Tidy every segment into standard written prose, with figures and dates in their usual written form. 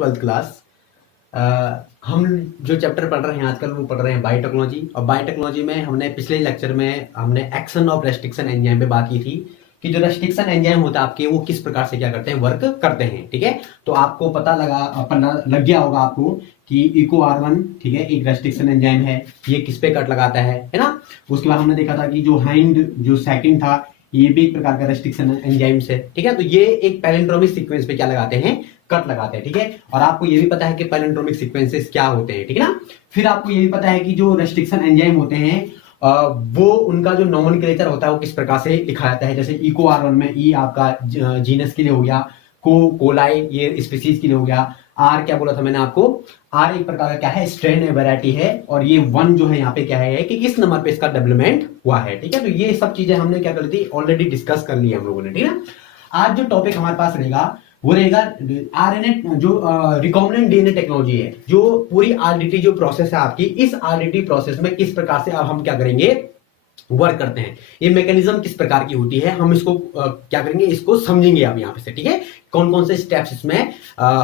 Twelfth class. हम जो chapter पढ़ रहे हैं आजकल वो पढ़ रहे हैं बायोटेक्नोलॉजी। और बायोटेक्नोलॉजी में हमने पिछले लेक्चर में हमने एक्शन ऑफ रेस्ट्रिक्शन एंजाइम पे बात की थी कि जो रेस्ट्रिक्शन एंजाइम होता है आपके, वो किस प्रकार से क्या करते हैं, वर्क करते हैं। ठीक है, तो आपको पता लग गया होगा आपको कि इको R1, ठीक है, एक रेस्ट्रिक्शन एंजाइम है। ये किस पे कट लगाता है ना। उसके बाद हमने देखा था कि जो हाइंड जो सेकंड था, ये भी एक प्रकार का रेस्ट्रिक्शन एंजाइम्स है। ठीक है, तो ये एक पैलिंड्रोमिक सीक्वेंस पे क्या लगाते हैं, कट लगाते हैं। ठीक है, और आपको ये भी पता है कि पैलिंड्रोमिक सीक्वेंसेस क्या होते हैं। ठीक है ना। फिर आपको ये भी पता है कि जो रेस्ट्रिक्शन एंजाइम होते हैं वो उनका जो नोमेनक्लेचर होता है वो किस प्रकार से लिखा जाता है। जैसे इको R1 में ई आपका जीनस के लिए हो गया, कोलाई ये स्पीसीज के लिए हो गया, आर क्या बोला था मैंने आपको, आर एक प्रकार का क्या है, स्ट्रेन वैरायटी है। और ये 1 जो है यहाँ पे क्या है कि किस नंबर पे इसका डेवलपमेंट हुआ है। ठीक है, तो ये सब चीजें हमने क्या कर ली थी, ऑलरेडी डिस्कस कर ली हम लोगों ने। ठीक है, आज जो टॉपिक हमारे पास रहेगा वो रहेगा आरएनए, जो रिकॉम्बिनेंट डीएनए टेक्नोलॉजी है, जो पूरी आरडीटी जो प्रोसेस है आपकी, इस आरडीटी प्रोसेस में किस प्रकार से अब हम क्या करेंगे, वर्क करते हैं, ये मैकेनिज्म किस प्रकार की होती है, हम इसको क्या करेंगे, इसको समझेंगे आप यहाँ पे से। ठीक है, कौन कौन से स्टेप्स इसमें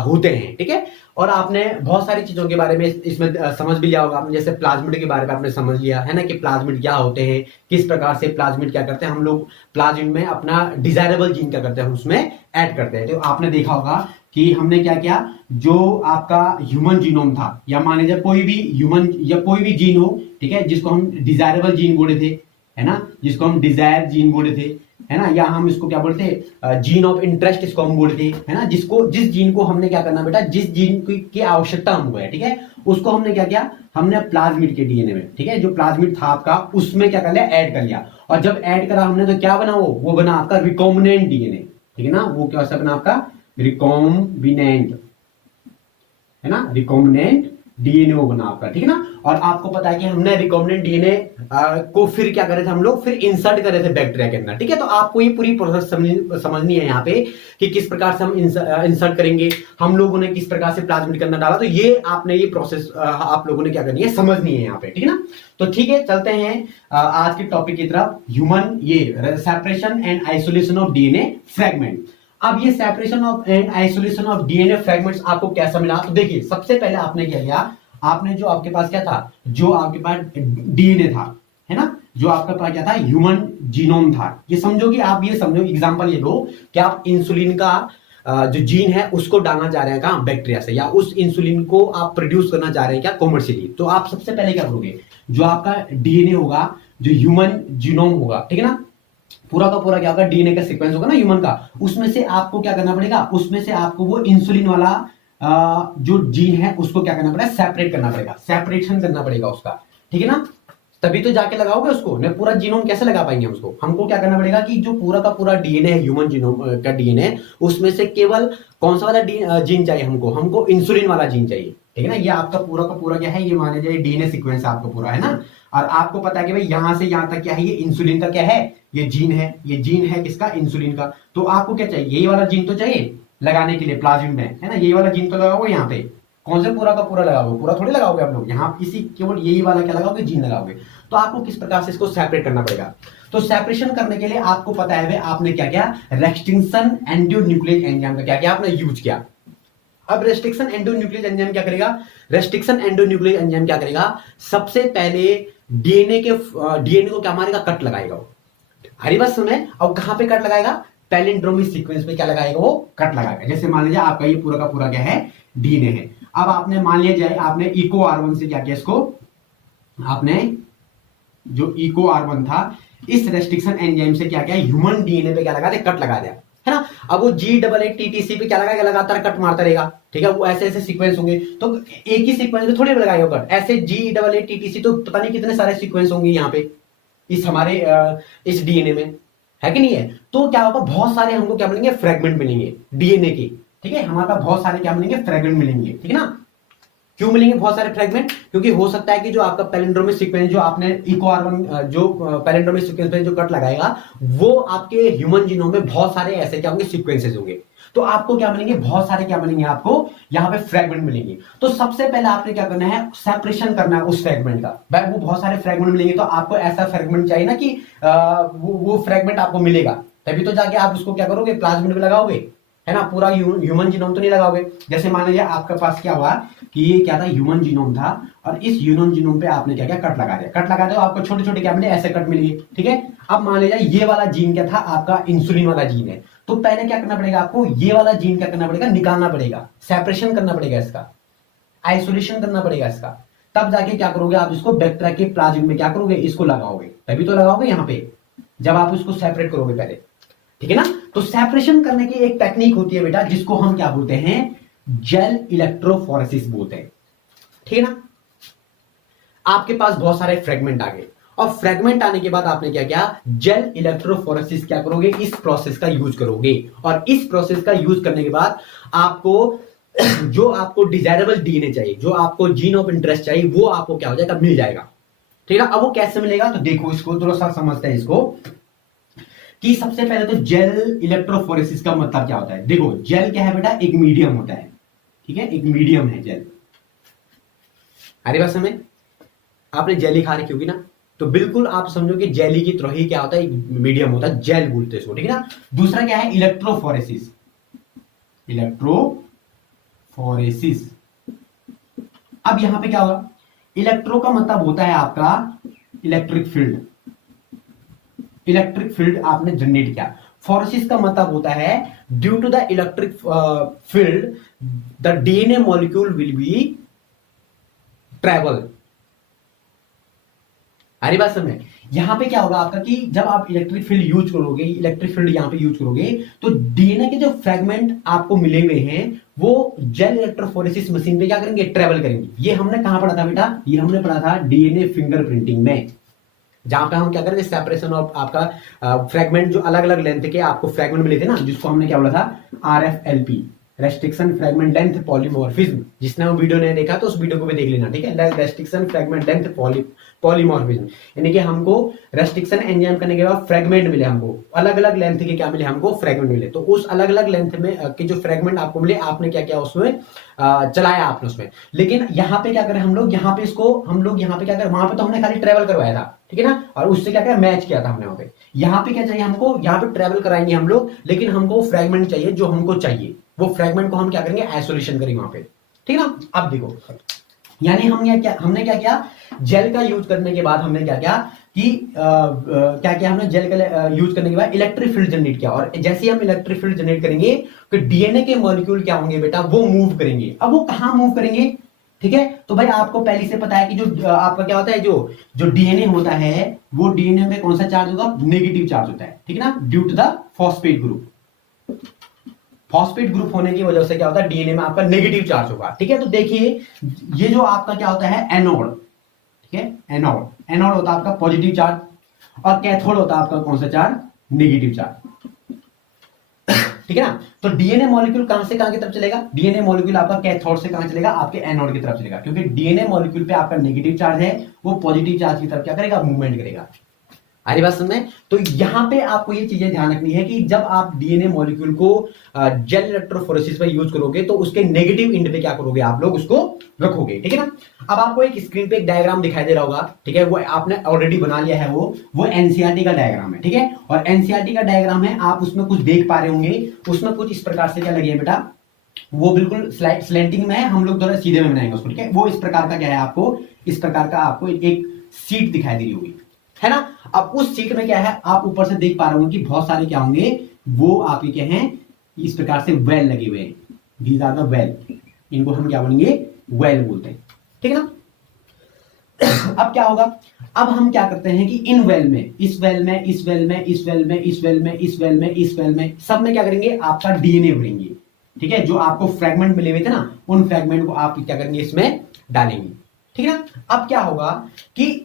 होते हैं। ठीक है, और आपने बहुत सारी चीजों के बारे में इसमें समझ भी लिया होगा आपने। जैसे प्लाज्मिड के बारे में आपने समझ लिया है ना, कि प्लाज्मिड क्या होते हैं, किस प्रकार से प्लाज्मिड क्या करते हैं, हम लोग प्लाज्मिड में अपना डिजायरेबल जीन क्या करते हैं, उसमें ऐड करते हैं। तो आपने देखा होगा कि हमने क्या किया, जो आपका ह्यूमन जीनोम था, या मान लीजिए कोई भी ह्यूमन या कोई भी जीन हो, ठीक है, जिसको हम डिजायरेबल जीन बोले थे, है ना, जिसको हम डिजायर जीन बोले थे, है ना, या हम इसको क्या बोलते हैं, जीन ऑफ इंटरेस्ट इसको हम बोलते हैं, है ना, जिस जीन को हमने क्या करना बेटा, जिस जीन की आवश्यकता हमको है, ठीक है, उसको हमने क्या किया, हमने प्लाज्मिड के डीएनए में, ठीक है, जो प्लाज्मिड था आपका, उसमें क्या कर लिया, ऐड कर लिया। और जब ऐड करा हमने तो क्या बना, वो बना आपका रिकॉम्बिनेंट डीएनए। ठीक है ना, वो क्या बना आपका रिकॉम्बिनेंट, है ना, रिकॉम्बिनेंट डीएनए वो बना आपका। ठीक है ना, और आपको पता है कि हमने रिकॉम्बिनेंट डीएनए को फिर क्या करे थे हम लोग, फिर इंसर्ट करे थे बैक्टीरिया के अंदर। ठीक है, तो आपको ये पूरी प्रोसेस समझनी है यहाँ पे कि किस प्रकार से हम इंसर्ट करेंगे, हम लोगों ने किस प्रकार से प्लाज्मिड के अंदर डाला। तो ये आपने ये प्रोसेस आप लोगों ने क्या करनी है, समझनी है यहाँ पे। ठीक है ना, तो ठीक है, चलते हैं आज के टॉपिक की तरफ, ह्यूमन ये separation and isolation of DNA fragment. अब ये separation of and isolation of DNA fragments आपको कैसा मिला, तो देखिए सबसे पहले आपने क्या किया, आपने जो आपके पास क्या था, जो आपके पास डीएनए था, है ना, जो आपके पास क्या था, ह्यूमन जीनोम था। ये समझो कि आप ये समझो, एग्जांपल ये लो कि आप इंसुलिन का जो जीन है उसको डालना चाह रहे हैं कहां, बैक्टीरिया से, या उस इंसुलिन को आप प्रोड्यूस करना चाह रहे हैं क्या, कॉमर्शियली। तो आप सबसे पहले क्या करोगे, जो आपका डीएनए होगा, जो ह्यूमन जीनोम होगा, ठीक है ना, पूरा का पूरा क्या होगा, डीएनए का सीक्वेंस होगा ना ह्यूमन का, उसमें से आपको क्या करना पड़ेगा, उसमें से आपको वो इंसुलिन वाला जो जीन है उसको क्या करना पड़ेगा, सेपरेट करना पड़ेगा, सेपरेशन करना पड़ेगा उसका। ठीक है ना, तभी तो जाके लगाओगे उसको, नहीं पूरा जीनोम कैसे लगा पाएंगे उसको। हमको क्या करना पड़ेगा कि जो पूरा का पूरा डीएनए है, ह्यूमन जीनोम का डीएनए, उसमें से केवल कौन सा वाला जीन चाहिए हमको इंसुलिन वाला जीन चाहिए। ठीक है ना, ये आपका पूरा का पूरा क्या है, ये मान लीजिए डीएनए सीक्वेंस आपका पूरा है ना, और आपको पता है कि भाई यहां से यहां तक क्या है, ये इंसुलिन का क्या है, ये जीन है, ये जीन है किसका, इंसुलिन का। तो आपको क्या चाहिए, यही वाला जीन तो चाहिए लगाने के लिए प्लाज्मिड में, है ना, यही वाला जीन तो लगाओगे यहाँ पे, कौन से पूरा का पूरा लगाओगे, पूरा थोड़ी लगाओगे आप लोग, यहाँ किसी केवल यही वाला क्या लगाओगे, जीन लगाओगे। तो आपको किस प्रकार से इसको सेपरेट करना पड़ेगा, तो सेपरेशन करने के लिए आपको पता है भाई, आपने क्या किया, रेस्ट्रिक्शन एंडोन्यूक्लियस एंजाइम का क्या किया, आपने यूज किया। अब रेस्ट्रिक्शन एंडोन्यूक्लियस एंजाइम क्या करेगा, रेस्ट्रिक्शन एंडोन्यूक्लियस एंजाइम क्या करेगा, सबसे पहले डीएनए को क्या मारेगा, कट लगाएगा वो, हरी बस में। अब कहां पे कट लगाएगा, पैलिंड्रोमिक सीक्वेंस पे क्या लगाएगा, वो कट लगाएगा। जैसे मान लीजिए आपका ये पूरा का पूरा क्या है, डीएनए है। अब आपने मान लिया जाए, आपने इको R1 से क्या किया, इसको आपने जो इको R1 था, इस रेस्ट्रिक्शन एंजाइम से क्या किया, ह्यूमन डीएनए पे क्या लगा दिया, कट लगा दिया, है ना। अब वो G8ATTC पे क्या लगाएगा, लगातार कट मारता रहेगा। ठीक है, वो ऐसे ऐसे सीक्वेंस होंगे, तो एक ही सीक्वेंस में थोड़ी लगाएगा कट, ऐसे G8ATTC तो पता नहीं कितने सारे सीक्वेंस होंगे यहाँ पे इस हमारे इस डीएनए में, है कि नहीं है। तो क्या होगा, बहुत सारे हमको क्या मिलेंगे, फ्रेगमेंट मिलेंगे डीएनए के। ठीक है, हमारे पास बहुत सारे क्या मिलेंगे, फ्रेगमेंट मिलेंगे। ठीक है ना, क्यों मिलेंगे बहुत सारे फ्रेगमेंट, क्योंकि हो सकता है कि जो आपका पैलिंड्रोमिक सीक्वेंस, जो आपने इको R1 जो पैलिंड्रोमिक सीक्वेंस पे जो कट लगाएगा, वो आपके ह्यूमन जीनोम में बहुत सारे ऐसे क्या होंगे, सीक्वेंसेस होंगे। तो आपको क्या मिलेंगे, बहुत सारे क्या मिलेंगे, आपको यहाँ पे फ्रेगमेंट मिलेंगे। तो सबसे पहले आपने क्या करना है, सेपरेशन करना है उस फ्रेगमेंट का। भाई वो बहुत सारे फ्रेगमेंट मिलेंगे, तो आपको ऐसा फ्रेगमेंट चाहिए ना कि वो फ्रेगमेंट आपको मिलेगा, तभी तो जाके आप उसको क्या करोगे, प्लाज्मिड में लगाओगे। है ना, पूरा ह्यूमन जीनोम तो नहीं लगाओगे। जैसे मान लीजिए आपके पास क्या हुआ कि ये क्या था, ह्यूमन जीनोम था, और इस ह्यूमन जीनोम पे आपने क्या किया, कट लगा दिया। कट लगा दिया, आपको छोटे छोटे क्या मिले, ऐसे कट मिले, ठीक है। अब मान लीजिए ये वाला जीन क्या था, आपका इंसुलिन वाला जीन है, तो पहले क्या करना पड़ेगा आपको, ये वाला जीन क्या करना पड़ेगा, निकालना पड़ेगा, सेपरेशन करना पड़ेगा इसका, आइसोलेशन करना पड़ेगा इसका, तब जाके क्या करोगे आप, इसको बैक्टीरिया के प्लाज्म में क्या करोगे, इसको लगाओगे, तभी तो लगाओगे यहाँ पे, जब आप इसको सेपरेट करोगे पहले, ठीक है ना। तो सेपरेशन करने की एक टेक्निक होती है बेटा, जिसको हम क्या बोलते हैं, जेल इलेक्ट्रोफोरेसिस बोलते हैं, ठीक है ना। आपके पास बहुत सारे फ्रेगमेंट आ गए, और फ्रेगमेंट आने के बाद आपने क्या किया, जेल इलेक्ट्रोफोरेसिस क्या करोगे, इस प्रोसेस का यूज करोगे, और इस प्रोसेस का यूज करने के बाद आपको जो आपको डिजायरेबल डीएनए चाहिए, जो आपको जीन ऑफ इंटरेस्ट चाहिए, वो आपको क्या हो जाएगा, मिल जाएगा, ठीक है। अब वो कैसे मिलेगा, तो देखो इसको थोड़ा सा समझते हैं इसको, कि सबसे पहले तो जेल इलेक्ट्रोफोरेसिस का मतलब क्या होता है। देखो जेल क्या है बेटा, एक मीडियम होता है, ठीक है, एक मीडियम है जेल। अरे बात समझ, आपने जेली खा रखी होगी ना, तो बिल्कुल आप समझो कि जेली की तरह ही क्या होता है, मीडियम होता है, जेल बोलते हैं इसको, ठीक है ना। दूसरा क्या है, इलेक्ट्रोफोरेसिस, इलेक्ट्रोफोरेसिस। अब यहां पे क्या होगा, इलेक्ट्रो का मतलब होता है आपका इलेक्ट्रिक फील्ड, इलेक्ट्रिक फील्ड आपने जनरेट किया। फोरेसिस का मतलब होता है due to the electric field the DNA molecule will be travel. अरे बात समझ, यहां पे क्या होगा आपका, कि जब आप इलेक्ट्रिक फील्ड यूज करोगे, इलेक्ट्रिक फील्ड यहां पे यूज करोगे, तो डीएनए के जो फ्रेगमेंट आपको मिले हुए हैं, वो जेल इलेक्ट्रोफोरेसिस मशीन पे क्या करेंगे, ट्रेवल करेंगे। ये हमने कहां पढ़ा था बेटा, ये हमने पढ़ा था डीएनए फिंगरप्रिंटिंग में, जहां पे हम क्या करेंगे, सेपरेशन ऑफ आपका फ्रेगमेंट, जो अलग अलग लेंथ के आपको फ्रेगमेंट मिले थे ना, जिसको हमने क्या बोला था, RFLP, restriction fragment length polymorphism. जिसने वो वीडियो नहीं देखा तो उस वीडियो को भी देख लेना, ठीक है। रेस्ट्रिक्शन फ्रेगमेंट लेंथ पॉलीमॉर्फिज्म, यानी कि हमको रेस्ट्रिक्शन एंजाइम करने के बाद फ्रेगमेंट मिले, हमको अलग अलग लेंथ के क्या मिले, हमको फ्रेगमेंट मिले। तो उस अलग अलग लेंथ में के जो फ्रेगमेंट आपको मिले, आपने क्या किया उसमें, चलाया आपने उसमें। लेकिन यहाँ पे क्या करें हम लोग, यहाँ पे इसको हम लोग यहाँ पे क्या करें, वहां पे तो हमने खाली ट्रेवल करवाया था, ठीक है ना, और उससे क्या किया, मैच किया था हमने वहां पे। यहाँ पे क्या चाहिए हमको, यहाँ पे ट्रेवल कराएंगे हम लोग, लेकिन हमको फ्रेगमेंट चाहिए जो हमको चाहिए, वो फ्रेगमेंट को हम क्या करेंगे, आइसोलेशन करेंगे वहां पे, ठीक है ना। अब देखो, यानी हमने क्या किया, जेल का यूज करने के बाद हमने क्या किया कि क्या किया हमने, जेल का यूज करने के बाद इलेक्ट्रिक फील्ड जनरेट किया, और जैसे ही हम इलेक्ट्रिक फील्ड जनरेट करेंगे तो डीएनए के मॉलिक्यूल क्या होंगे बेटा, वो मूव करेंगे। अब वो कहां मूव करेंगे, ठीक है। तो भाई आपको पहले से पता है कि जो आपका क्या होता है, जो डीएनए होता है, वो डीएनए में कौन सा चार्ज होगा, नेगेटिव चार्ज होता है, ठीक है ना, due to the phosphate group. Phosphate group होने की वजह से क्या होता है, डीएनए में आपका नेगेटिव चार्ज होगा, ठीक है। तो देखिए ये जो आपका क्या होता है, एनोड, ठीक है, एनोड होता है आपका पॉजिटिव चार्ज, और कैथोड होता है आपका कौन सा चार्ज, नेगेटिव चार्ज, ठीक है ना। तो डीएनए मॉलिक्यूल कहां से कहां की तरफ चलेगा, डीएनए मॉलिक्यूल आपका कैथोड से कहां चलेगा, आपके एनोड की तरफ चलेगा, क्योंकि डीएनए मॉलिक्यूल पे आपका नेगेटिव चार्ज है, वो पॉजिटिव चार्ज की तरफ क्या करेगा, मूवमेंट करेगा। आरी बात समझ में। तो यहां पे आपको ये चीजें ध्यान रखनी है कि जब आप डीएनए मॉलिक्यूल को जेल इलेक्ट्रोफोरेसिस पे यूज करोगे, तो उसके नेगेटिव एंड पे क्या करोगे, आप लोग उसको रखोगे, ठीक है ना। अब आपको एक स्क्रीन पे एक डायग्राम दिखाई दे रहा होगा, ठीक है, वो आपने ऑलरेडी बना लिया है, वो एनसीईआरटी का डायग्राम है, ठीक है। और एनसीईआरटी का डायग्राम है, आप उसमें कुछ देख पा रहे होंगे, उसमें कुछ इस प्रकार से क्या लगी है बेटा, वो बिल्कुल स्लैंटिंग में है, हम लोग थोड़ा सीधे में बनाएंगे उसको, ठीक है। वो इस प्रकार का क्या है, आपको इस प्रकार का आपको एक सीट दिखाई दे रही होगी, है ना। अब उस सीट में क्या है, आप ऊपर से देख पा रहे होंगे कि बहुत सारे क्या होंगे, वो आपके क्या हैं, इस प्रकार से वेल लगे हुए हैं, दीज आर द वेल, इनको हम क्या बोलेंगे, वेल बोलते हैं, ठीक है ना। अब क्या होगा, अब हम क्या करते हैं कि इन वेल में, इस वेल में, इस वेल में, इस वेल में, इस वेल में, इस वेल में, इस वेल में, सब में क्या करेंगे, आपका डीएनए भरेंगे, ठीक है। जो आपको फ्रेगमेंट मिले हुए थे ना, उन फ्रेगमेंट को आप क्या करेंगे, इसमें डालेंगे, ठीक है ना। अब क्या होगा कि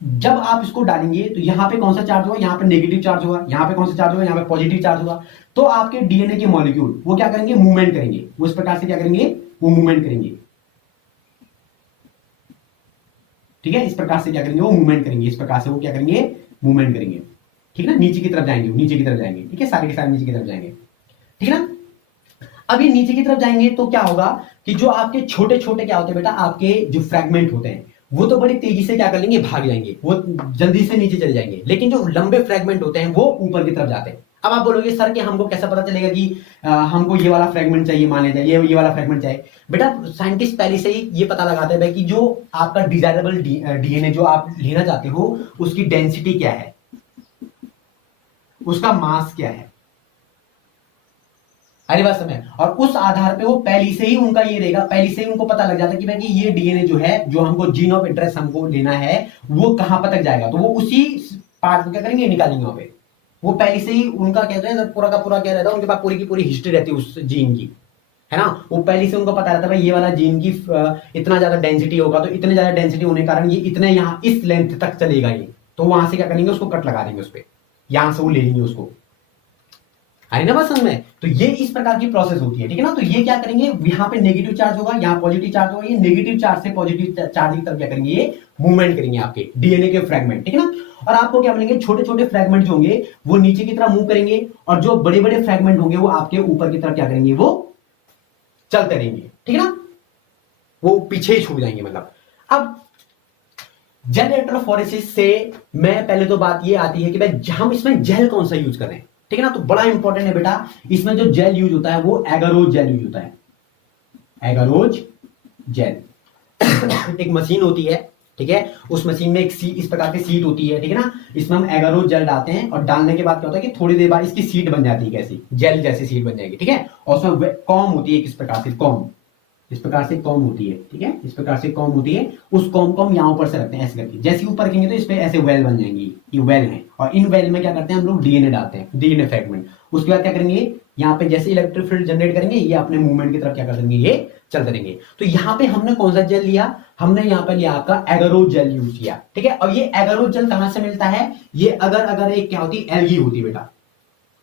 जब आप इसको डालेंगे, तो यहां पे कौन सा चार्ज होगा, यहां पे नेगेटिव चार्ज होगा, यहां पे कौन सा चार्ज होगा, यहां पे पॉजिटिव चार्ज होगा। तो आपके डीएनए के मॉलिक्यूल वो क्या करेंगे, मूवमेंट करेंगे, वो इस प्रकार से क्या करेंगे, वो मूवमेंट करेंगे, ठीक है। इस प्रकार से क्या करेंगे, वो मूवमेंट करेंगे, इस प्रकार से वो क्या करेंगे, मूवमेंट करेंगे, ठीक है ना। नीचे की तरफ जाएंगे, नीचे की तरफ जाएंगे, ठीक है, सारे के सारे नीचे की तरफ जाएंगे, ठीक है ना। अब ये नीचे की तरफ जाएंगे तो क्या होगा कि जो आपके छोटे छोटे क्या होते हैं बेटा, आपके जो फ्रेगमेंट होते हैं, वो तो बड़ी तेजी से क्या कर लेंगे, भाग जाएंगे, वो जल्दी से नीचे चले जाएंगे। लेकिन जो लंबे फ्रेगमेंट होते हैं वो ऊपर की तरफ जाते हैं। अब आप बोलोगे सर कि हमको कैसा पता चलेगा कि हमको ये वाला फ्रेगमेंट चाहिए, मान लेते हैं ये वाला फ्रेगमेंट चाहिए। बेटा साइंटिस्ट पहले से ही ये पता लगाते हैं कि जो आपका डिजायरेबल डीएनए जो आप लेना चाहते हो उसकी डेंसिटी क्या है, उसका मास क्या है, अरे बात समझ। और उस आधार पे वो पहले से ही उनका ये रहेगा, पहले से ही उनको पता लग जाता है कि भाई ये डीएनए जो है, जो हमको जीन ऑफ इंटरेस्ट हमको लेना है वो कहां पर तक जाएगा, तो वो उसी पार्ट को क्या करेंगे, निकालेंगे वहां पे। वो पहले से ही उनका कहते हैं पूरा का पूरा क्या रहता है, उनके पास पूरी की पूरी हिस्ट्री रहती है उस जीन की, है ना। वो पहले से उनको पता रहता है भाई ये वाला जीन की इतना ज्यादा डेंसिटी होगा, तो इतने ज्यादा डेंसिटी होने के कारण ये इतने यहाँ इस लेंथ तक चलेगा ये, तो वहां से क्या करेंगे, उसको कट लगा देंगे उस पर, यहां से वो ले लेंगे उसको। अरे ना बात समझ में। तो ये इस प्रकार की प्रोसेस होती है, ठीक है ना। तो ये क्या करेंगे, यहाँ पे नेगेटिव चार्ज होगा, यहाँ पॉजिटिव चार्ज होगा, ये नेगेटिव चार्ज से पॉजिटिव चार्ज की तरफ क्या करेंगे, ये मूवमेंट करेंगे आपके डीएनए के फ्रेगमेंट, ठीक है ना। और आपको क्या मिलेंगे, छोटे छोटे फ्रेगमेंट जो होंगे वो नीचे की तरफ मूव करेंगे, और जो बड़े बड़े फ्रेगमेंट होंगे वो आपके ऊपर की तरफ क्या करेंगे, वो चलते रहेंगे, ठीक है ना, वो पीछे ही छूट जाएंगे मतलब। अब जेल इलेक्ट्रोफोरेसिस से मैं पहले तो बात ये आती है कि भाई हम इसमें जेल कौन सा यूज कर रहे हैं, ठीक है ना। तो बड़ा इंपॉर्टेंट है बेटा, इसमें जो जेल यूज होता है वो एगारोज जेल यूज होता है, एगारोज जेल। एक मशीन होती है, ठीक है, उस मशीन में एक इस प्रकार की सीट होती है, ठीक है ना। इसमें हम एगारोज जेल डालते हैं, और डालने के बाद क्या होता है कि थोड़ी देर बाद इसकी सीट बन जाती है, कैसी जेल जैसी सीट बन जाएगी, ठीक है। और उसमें कॉम होती है, किस प्रकार से कॉम, इस प्रकार से कॉम होती है, ठीक है, इस प्रकार से कॉम होती है। उस कॉम को हम यहाँ ऊपर से रखते हैं ऐसे करके, जैसे ऊपर रखेंगे तो इस पे ऐसे वेल बन जाएंगी, ये वेल है। और इन वेल में क्या करते हैं हम लोग, डीएनए डालते हैं, डीएनए फ्रेगमेंट। उसके बाद क्या करेंगे, यहाँ पे जैसे इलेक्ट्रिक फील्ड जनरेट करेंगे, ये अपने मूवमेंट की तरफ क्या कर देंगे, ये चलते रहेंगे। तो यहाँ पे हमने कौन सा जेल लिया, हमने यहाँ पे लिया आपका एगारोज जेल यूज किया, ठीक है। और ये एगारोज जेल कहां से मिलता है, ये अगर एक क्या होती है, एल्गी होती है बेटा,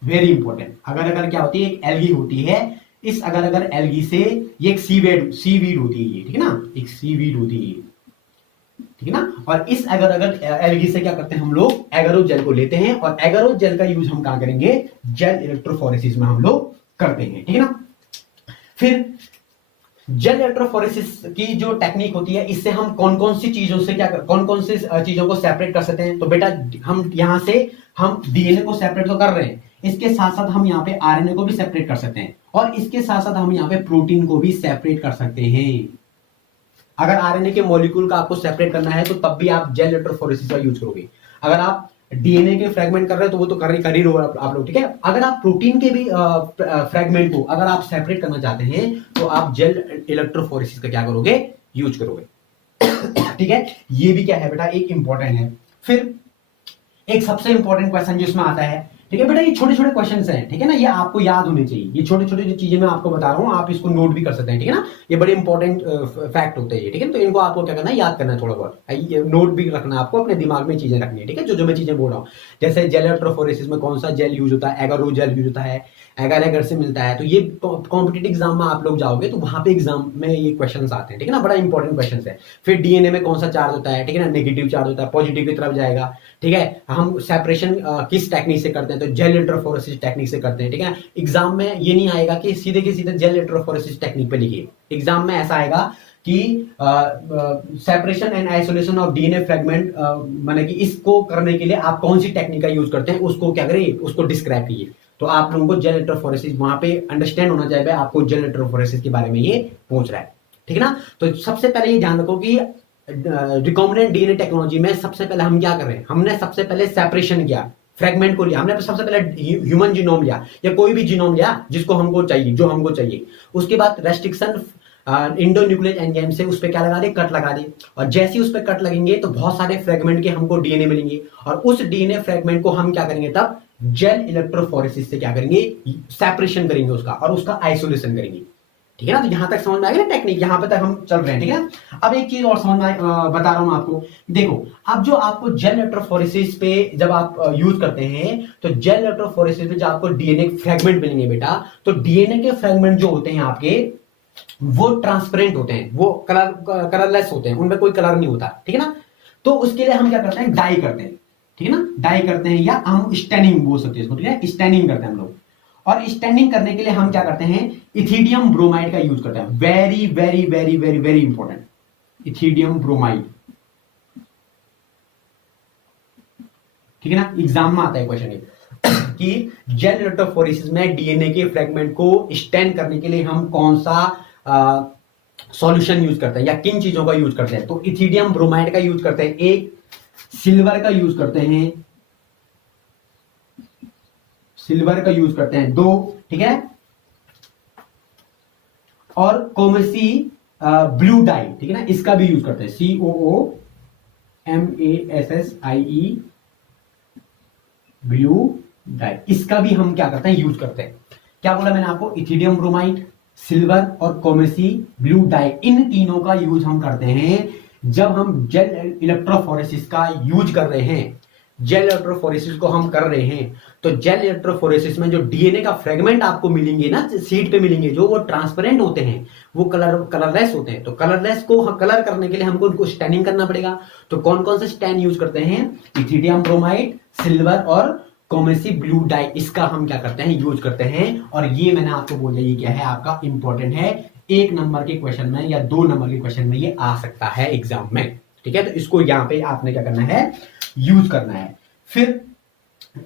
वेरी इंपॉर्टेंट। अगर क्या होती है, एक एल्गी होती है। इस अगर एल्गी से, ये एक सीवीड होती है ये, ठीक है ना, एक सीवीड होती है, ठीक है ना। और इस अगर एल्गी से क्या करते हैं हम लोग, एगारोज जेल को लेते हैं, और एगारोज जेल का यूज हम कहां करेंगे, जेल इलेक्ट्रोफोरेसिस में हम लोग करते हैं, ठीक है ना। फिर जेल इलेक्ट्रोफोरेसिस की जो टेक्निक होती है, इससे हम कौन कौन सी चीजों से कौन कौन सी चीजों को सेपरेट कर सकते हैं। तो बेटा हम यहां से हम डीएनए को सेपरेट तो कर रहे हैं, इसके साथ साथ हम यहाँ पे आरएनए को भी सेपरेट कर सकते हैं, और इसके साथ साथ हम यहाँ पे प्रोटीन को भी सेपरेट कर सकते हैं। अगर आरएनए के मॉलिक्यूल का आपको सेपरेट करना है तो तब भी आप जेल इलेक्ट्रोफोरेसिस का यूज करोगे। अगर आप डीएनए के फ्रेगमेंट कर रहे हो तो वो तो कर ही रहे हो आप लोग, ठीक है। अगर आप प्रोटीन के भी फ्रेगमेंट को अगर आप सेपरेट करना चाहते हैं तो आप जेल इलेक्ट्रोफोरेसिस का क्या करोगे, यूज करोगे, ठीक है। ये भी क्या है बेटा, एक इंपॉर्टेंट है। फिर एक सबसे इंपॉर्टेंट क्वेश्चन जो इसमें आता है, ठीक है बेटा, ये छोटे छोटे क्वेश्चंस हैं, ठीक है ना, ये आपको याद होने चाहिए। ये छोटे छोटे जो चीजें मैं आपको बता रहा हूँ, आप इसको नोट भी कर सकते हैं, ठीक है ना। ये बड़े इंपॉर्टेंट फैक्ट होते हैं, ठीक है। तो इनको आपको क्या करना है, याद करना है, थोड़ा बहुत नोट भी रखना है आपको, अपने दिमाग में चीजें रखनी है, ठीक है, जो मैं चीजें बोल रहा हूँ। जैसे जेल इलेक्ट्रोफोरेसिस में कौन सा जेल यूज होता है, एगारोज जेल यूज होता है, एगर एगर से मिलता है। तो ये कॉम्पिटेटिव एग्जाम में आप लोग जाओगे तो वहां पे एग्जाम में ये क्वेश्चंस आते हैं, ठीक है ना, बड़ा इंपॉर्टेंट क्वेश्चंस है। फिर डीएनए में कौन सा चार्ज होता है, ठीक है ना, नेगेटिव चार्ज होता है, पॉजिटिव की तरफ जाएगा, ठीक है। हम सेपरेशन किस टेक्निक से करते हैं, तो जेल इलेक्ट्रोफोरेसिस टेक्निक से करते हैं, ठीक है। एग्जाम में ये नहीं आएगा कि सीधे के सीधे जेल इलेक्ट्रोफोरेसिस टेक्निक पे लिखिए, एग्जाम में ऐसा आएगा कि separation and isolation of DNA fragment, माने कि इसको करने के लिए आप कौन सी टेक्निक का यूज करते हैं, उसको क्या करिए, उसको डिस्क्राइब कीजिए। तो आप लोगों को जेल इलेक्ट्रोफोरेसिस वहां पे अंडरस्टैंड होना चाहिए, आपको जेल इलेक्ट्रोफोरेसिस के बारे में ये पूछ रहा है, ठीक है ना। तो सबसे पहले ये ध्यान रखो कि रिकॉम्बिनेंट डीएनए टेक्नोलॉजी में सबसे पहले हम क्या कर रहे हैं, हमने सबसे पहले सेपरेशन किया, फ्रेगमेंट को लिया, हमने सबसे पहले ह्यूमन जीनोम लिया या कोई भी जीनोम लिया जिसको हमको चाहिए, जो हमको चाहिए। उसके बाद रेस्ट्रिक्शन इंडोन्यूक्लियस एंजाइम से उस पर क्या लगा दे, कट लगा दे, और जैसे ही उस पर कट लगेंगे तो बहुत सारे फ्रेगमेंट के हमको डीएनए मिलेंगे, और उस डीएनए फ्रेगमेंट को हम क्या करेंगे, तब जेल इलेक्ट्रोफोरेसिस से क्या करेंगे, सेपरेशन करेंगे उसका, और उसका आइसोलेशन करेंगे, ठीक है ना। तो यहां तक समझ में आ गया ना टेक्निक, यहां पे तक हम चल रहे हैं, ठीक है ना। अब एक चीज और समझ में बता रहा हूं आपको, देखो अब जो आपको जेल इलेक्ट्रोफोरेसिस पे जब आप यूज करते हैं, तो जेल इलेक्ट्रोफोरेसिस पे जब आपको डीएनए फ्रेगमेंट मिलेंगे बेटा, तो डीएनए के फ्रेगमेंट जो होते हैं आपके, वो ट्रांसपेरेंट होते हैं, वो कलरलेस होते हैं, उनमें कोई कलर नहीं होता, ठीक है ना। तो उसके लिए हम क्या करते हैं, डाई करते हैं, ठीक है ना, डाई करते हैं, या हम स्टैनिंग बोल सकते हैं इसको, ठीक है, स्टैनिंग करते हैं हम लोग। और स्टैनिंग करने के लिए हम क्या करते हैं, इथिडियम ब्रोमाइड का यूज करते हैं, very very very very very important, ethidium bromide, ठीक है ना, एग्जाम में आता है क्वेश्चन ये। कि जेल इलेक्ट्रोफोरेसिस में डीएनए के फ्रेगमेंट को स्टैंड करने के लिए हम कौन सा सॉल्यूशन यूज करते हैं या किन चीजों का यूज करते हैं। तो इथिडियम ब्रोमाइड का यूज करते हैं, एक सिल्वर का यूज करते हैं, सिल्वर का यूज करते हैं, दो, ठीक है, और कॉमर्सी ब्लू डाई, ठीक है ना, इसका भी यूज करते हैं, COOMASSIE ब्लू डाई, इसका भी हम क्या करते हैं, यूज करते हैं। क्या बोला मैंने आपको, इथिडियम ब्रोमाइड, सिल्वर और कॉमर्सी ब्लू डाई, इन तीनों का यूज हम करते हैं जब हम जेल इलेक्ट्रोफोरेसिस का यूज कर रहे हैं। जेल इलेक्ट्रोफोरेसिस को हम कर रहे हैं तो जेल इलेक्ट्रोफोरेसिस में जो डीएनए का फ्रेगमेंट आपको मिलेंगे ना, सीट पे मिलेंगे, जो वो ट्रांसपेरेंट होते हैं, वो कलरलेस होते हैं। तो कलरलेस को कलर करने के लिए हमको उनको स्टैनिंग करना पड़ेगा। तो कौन कौन से स्टैन यूज करते हैं, इथिडियम ब्रोमाइड, सिल्वर और कॉमर्सी ब्लू डाई, इसका हम क्या करते हैं, यूज करते हैं। और ये मैंने आपको बोला, ये क्या है, आपका इंपॉर्टेंट है, 1 नंबर के क्वेश्चन में या 2 नंबर के क्वेश्चन में ये आ सकता है एग्जाम में, ठीक है। तो इसको यहां पे आपने क्या करना है, यूज करना है। फिर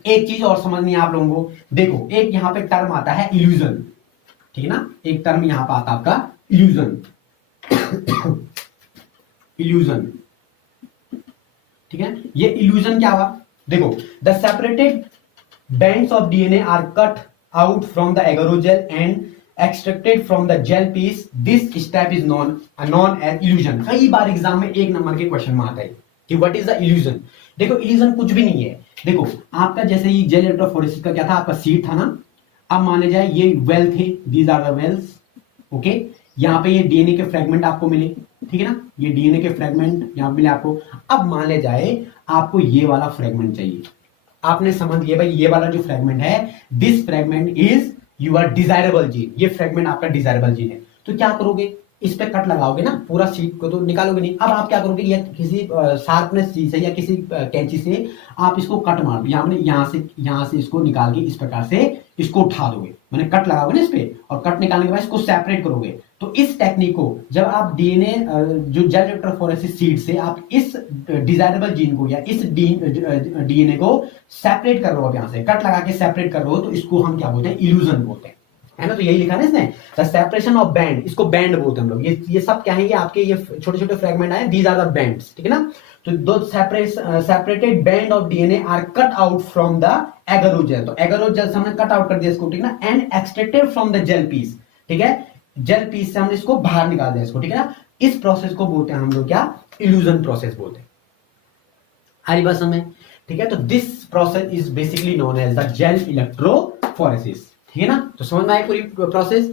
एक चीज और समझनी है आप लोगों को, देखो एक यहां पे टर्म आता है इल्यूजन, ठीक है ना, एक टर्म यहां पर आता है आपका इल्यूजन, इल्यूजन, ठीक है। ये इल्यूजन क्या हुआ, देखो, the separated bands of DNA are cut out from the agarose gel and extracted from the gel piece, this step is known as elution. कई बार एग्जाम में 1 नंबर के क्वेश्चन में आता है कि व्हाट इज द इल्यूजन। देखो इल्यूजन कुछ भी नहीं है, देखो आपका जैसे ही जेल इलेक्ट्रोफोरेसिस का क्या था, आपका सीट था ना, अब माने जाए ये वेल थे, these are the wells, okay, यहां पे ये डीएनए के फ्रेगमेंट आपको मिले, ठीक है ना, ये डीएनए के फ्रेगमेंट यहां मिले आपको। अब मान ले जाए आपको ये वाला फ्रेगमेंट चाहिए, आपने समझ लिया भाई ये वाला जो फ्रेगमेंट है, this fragment is your desirable gene, ये फ्रेगमेंट आपका डिजायरेबल जीन है। तो क्या करोगे, इस पे कट लगाओगे ना, पूरा सीट को तो निकालोगे नहीं। अब आप क्या करोगे, या किसी शार्पनेस चीज से या किसी कैंची से आप इसको कट मार दो, यहां से इसको निकाल के इस प्रकार से इसको उठा दोगे, मैंने कट लगाओगे ना इस पे, और कट निकालने के बाद इसको सेपरेट करोगे। तो इस टेक्निक को जब आप डीएनए जो जेल इलेक्ट्रोफोरेसिस सीड से आप इस डिजायरेबल जीन को या इस डीएनए को सेपरेट कर रहे हो, यहां से कट लगा के सेपरेट कर रहे हो, तो इसको हम क्या बोलते हैं, इल्यूजन बोलते हैं, है ना। तो यही लिखा है इसने, द सेपरेशन ऑफ बैंड, इसको बैंड बोलते हैं हम लोग। ये सब क्या है, ये आपके ये छोटे छोटे फ्रेगमेंट आए, दीज आर द बैंड्स, ठीक है ना। तो दो separated band of DNA are cut out from the agarose gel, तो एगरोजेल से हमने कट आउट कर दिया इसको, ठीक है ना, and extracted from the gel piece, ठीक है, जेल पीस से हमने इसको बाहर निकाल दिया इसको, ठीक है ना। इस प्रोसेस को बोलते हैं हम लोग क्या, इल्यूजन प्रोसेस बोलते हैं। हरी बात समझ, ठीक है। तो this process is basically known as the gel electrophoresis, ठीक है ना। तो समझ में आई पूरी प्रोसेस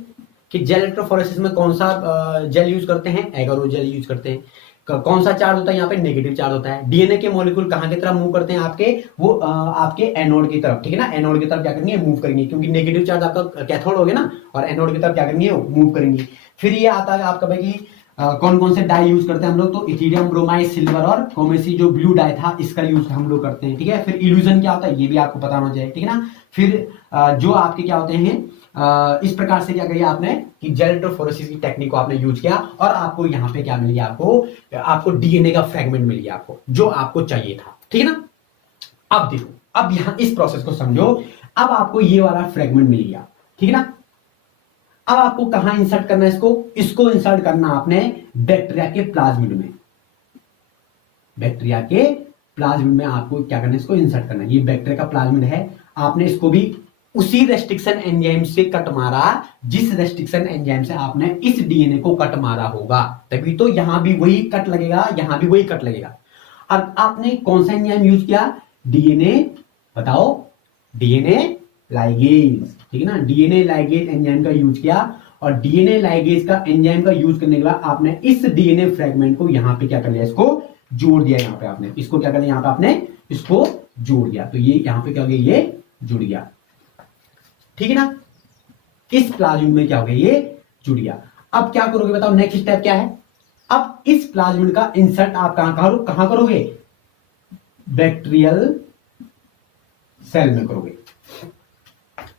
कि जेल इलेक्ट्रोफोरेसिस में कौन सा जेल यूज करते हैं, एगारो जेल यूज करते हैं। कौन सा चार्ज होता है, यहाँ पे नेगेटिव चार्ज होता है। डीएनए के मॉलिक्यूल कहां की तरफ मूव करते हैं, आपके वो आपके एनोड की तरफ, ठीक है ना, एनोड की तरफ क्या करेंगे, मूव करेंगे, क्योंकि नेगेटिव चार्ज आपका कैथोड हो गया ना, और एनोड की तरफ क्या करेंगे, मूव करेंगे। फिर ये आता है आपका भाई कि कौन कौन से डाई यूज करते हैं हम लोग, तो इथिडियम ब्रोमाइड, सिल्वर और कॉमर्सी जो ब्लू डाई था, इसका यूज हम लोग करते हैं, ठीक है। फिर इल्यूजन क्या होता है, ये भी आपको पता होना चाहिए, ठीक है ना। फिर जो आपके क्या होते हैं, इस प्रकार से क्या करिए आपने कि जेल इलेक्ट्रोफोरेसिस की टेक्निक को आपने यूज किया, और आपको यहाँ पे क्या मिल गया, आपको डीएनए का फ्रेगमेंट मिल गया, आपको जो आपको चाहिए था, ठीक है ना। अब देखो, अब यहां इस प्रोसेस को समझो, अब आपको ये वाला फ्रेगमेंट मिल गया, ठीक है ना। अब आपको कहां इंसर्ट करना है इसको इंसर्ट करना आपने बैक्टीरिया के प्लाज्मिड में, बैक्टीरिया के प्लाज्मिड में आपको क्या करना है, इसको इंसर्ट करना है। ये बैक्टीरिया का प्लाज्मिड है, आपने इसको भी उसी रेस्ट्रिक्शन एंजाइम से कट मारा जिस रेस्ट्रिक्शन एंजाइम से आपने इस डीएनए को कट मारा होगा, तभी तो यहां भी वही कट लगेगा, यहां भी वही कट लगेगा। अब आपने कौन सा एंजाइम यूज किया, डीएनए, बताओ, डीएनए लाइगेज, ठीक है ना, डीएनए लाइगेज एंजाइम का यूज किया। और डीएनए लाइगेज का एंजाइम का यूज करने के बाद आपने इस डीएनए फ्रेगमेंट को यहां पे क्या कर लिया, इसको जोड़ दिया, यहां पे आपने इसको क्या कर लिया, यहां पे आपने इसको जोड़ दिया। तो ये यहां पे क्या हो गया, ये जुड़ गया, ठीक है ना। इस प्लाज्मिड में क्या हो गया, ये जुड़ गया। अब क्या करोगे बताओ, नेक्स्ट स्टेप क्या है। अब इस प्लाज्मिड का इंसर्ट आप कहां करोगे, बैक्टीरियल सेल में करोगे,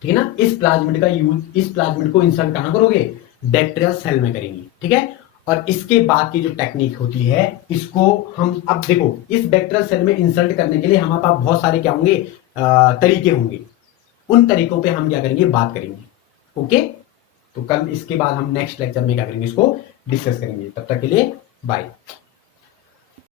ठीक है ना। इस प्लाज्मिड का यूज, इस प्लाज्मिड को इंसर्ट कहां करोगे, बैक्टीरियल सेल में करेंगे, ठीक है। और इसके बाद की जो टेक्निक होती है, इसको हम अब देखो, इस बैक्टीरियल सेल में इंसर्ट करने के लिए हमारे पास बहुत सारे क्या होंगे, तरीके होंगे, उन तरीकों पे हम क्या करेंगे, बात करेंगे। ओके, तो कल इसके बाद हम नेक्स्ट लेक्चर में क्या करेंगे, इसको डिस्कस करेंगे। तब तक के लिए बाय।